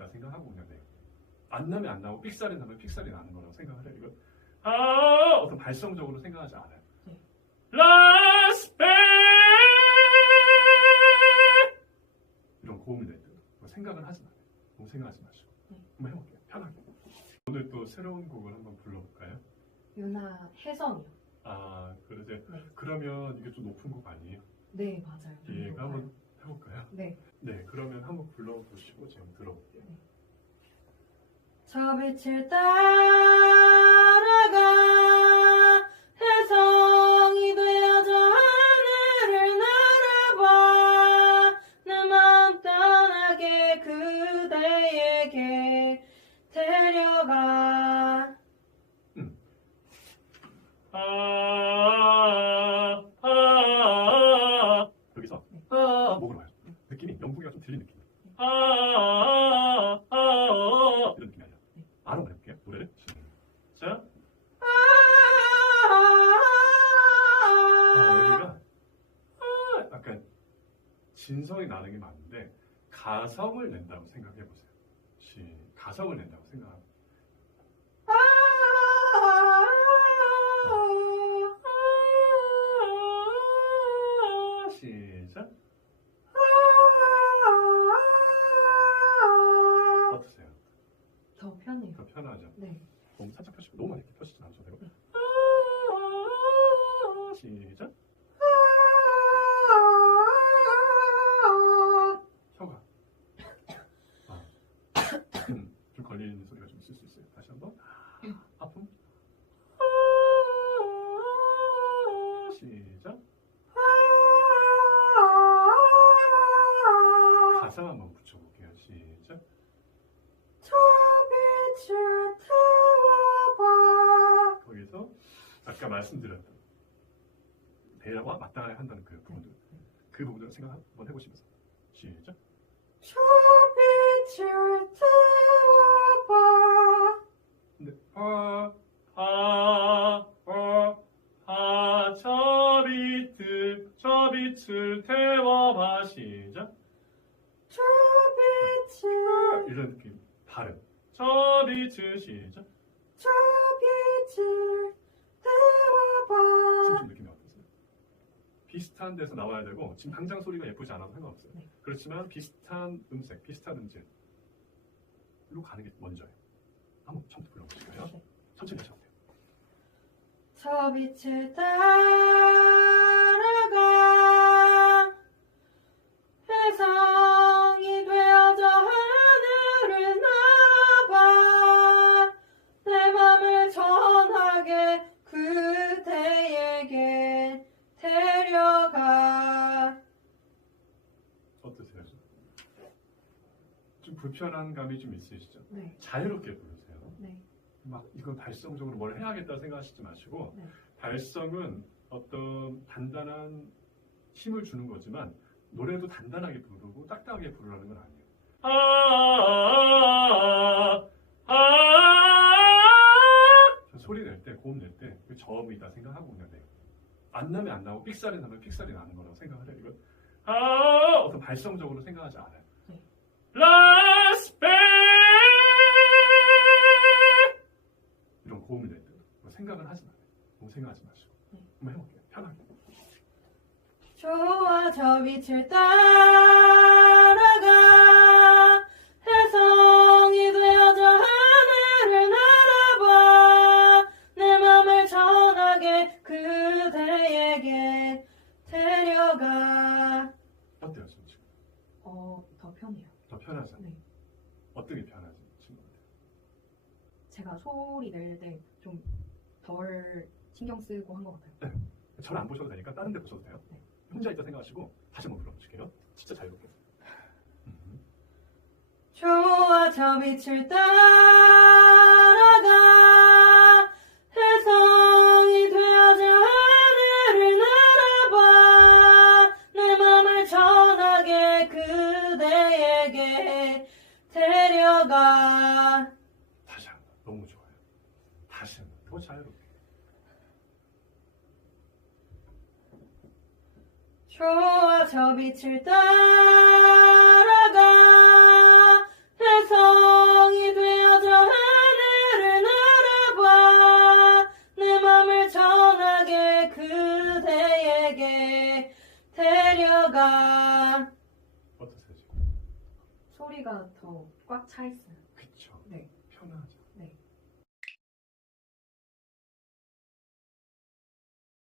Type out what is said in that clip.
있다 생각하고 그냥 돼. 안 나면 안 나고 삑살이 나면 삑살이 나는 거라고 생각을 해. 이거 아 어떤 발성적으로 생각하지 않아요. 네. 라스페 이런 고음이 될 때. 뭐 생각을 하지 마요. 너무 생각하지 마시고 네. 한번 해볼게요. 편하게. 오늘 또 새로운 곡을 한번 불러볼까요? 유나 혜성이요. 아 그러지. 네. 그러면 이게 좀 높은 곡 아니에요? 네 맞아요. 예, 그 한번 해볼까요? 네. 네, 그러면 한번 불러보시고 제가 들어볼게요. 저 빛을 따라가 혜성이 되어져 하늘을 날아봐 내 마음 떠나게 그대에게 데려가 아, 아, 여기서 네. 아, 목으로 와요. 느낌이 영국이가 좀 들린 느낌. 아, 아, 아, 아, 이런 느낌이 아니라. 한번 해볼게요. 노래를. 자, 아, 여기가 아, 약간 진성이 나는 게 맞는데 가성을 낸다고 생각해 보세요. 시, 가성을 낸다고 생각하고. 시작. 어떠세요? 더 편하죠? 네. 너무 살짝 펴시고 너무 많이 펴시지 않으셔도 되고. 시작. 혀가. 아. 음, 좀 걸리는 소리가 좀 있을 수 있어요. 다시 한번. 아픔. 시작. 가사 한번 붙 아까 말씀드렸던 대화와 맞닿아야 한다는 그 부분들 그 부분을 생각 한번 해보시면서 시작. 저 빛을 태워봐 근데 아 아 아 아 저 빛을 저 빛을 태워봐 시작. 저 빛을 이런 느낌 발음. 저 빛을 시작. 저 빛을 춤춘 느낌이 어떠세요? 비슷한 데서 나와야 되고 지금 당장 소리가 예쁘지 않아도 상관없어요. 네. 그렇지만 비슷한 음색, 비슷한 음질로 가는 게 먼저예요. 한번 처음부터 불러보실까요? 네. 천천히 하셔도 돼요. 저 빛을 따 불편한 감이 좀 있으시죠? 네, 자유롭게 부르세요. 네, 막 이건 발성적으로 뭘 해야겠다 생각하시지 마시고 네. 발성은 어떤 단단한 힘을 주는 거지만 노래도 단단하게 부르고 딱딱하게 부르라는 건 아니에요. 아, 아, 저 소리 낼 때, 고음 낼 때, 그 저음이다 생각하고 그냥 내요. 안 나면 안 나고, 삑살이 나면 삑살이 나는 거라고 생각을 해요. 이거, 아, 어떤 발성적으로 생각하지 않아요. 네. 라 고음이 낼 때, 뭐 생각을 하지 마요. 너무 생각하지 마시고. 네. 한번 해볼게요. 편하게. 좋아 저 빛을 따라가 혜성이 되어져 하늘을 날아봐 내 맘을 전하게 그대에게 데려가 어때요, 지금? 지금? 어더 편해요 더 편하죠? 네 어떻게 편하지? 제가 소리 낼 때 좀 덜 신경 쓰고 한 것 같아요 저를 안 보셔도 되니까 다른 데 보셔도 돼요. 네. 혼자 있다 생각하시고 다시 한번 불러보실게요. 진짜 자유롭게. 음. 좋아 저 빛을 따 뭐 너무 자유롭게 좋아 저 빛을 따라가 해성이 되어져 하늘을 날아봐 내 맘을 전하게 그대에게 데려가 어떠세요? 지금? 소리가 더 꽉 차 있어요. 그쵸. 네. 편하죠.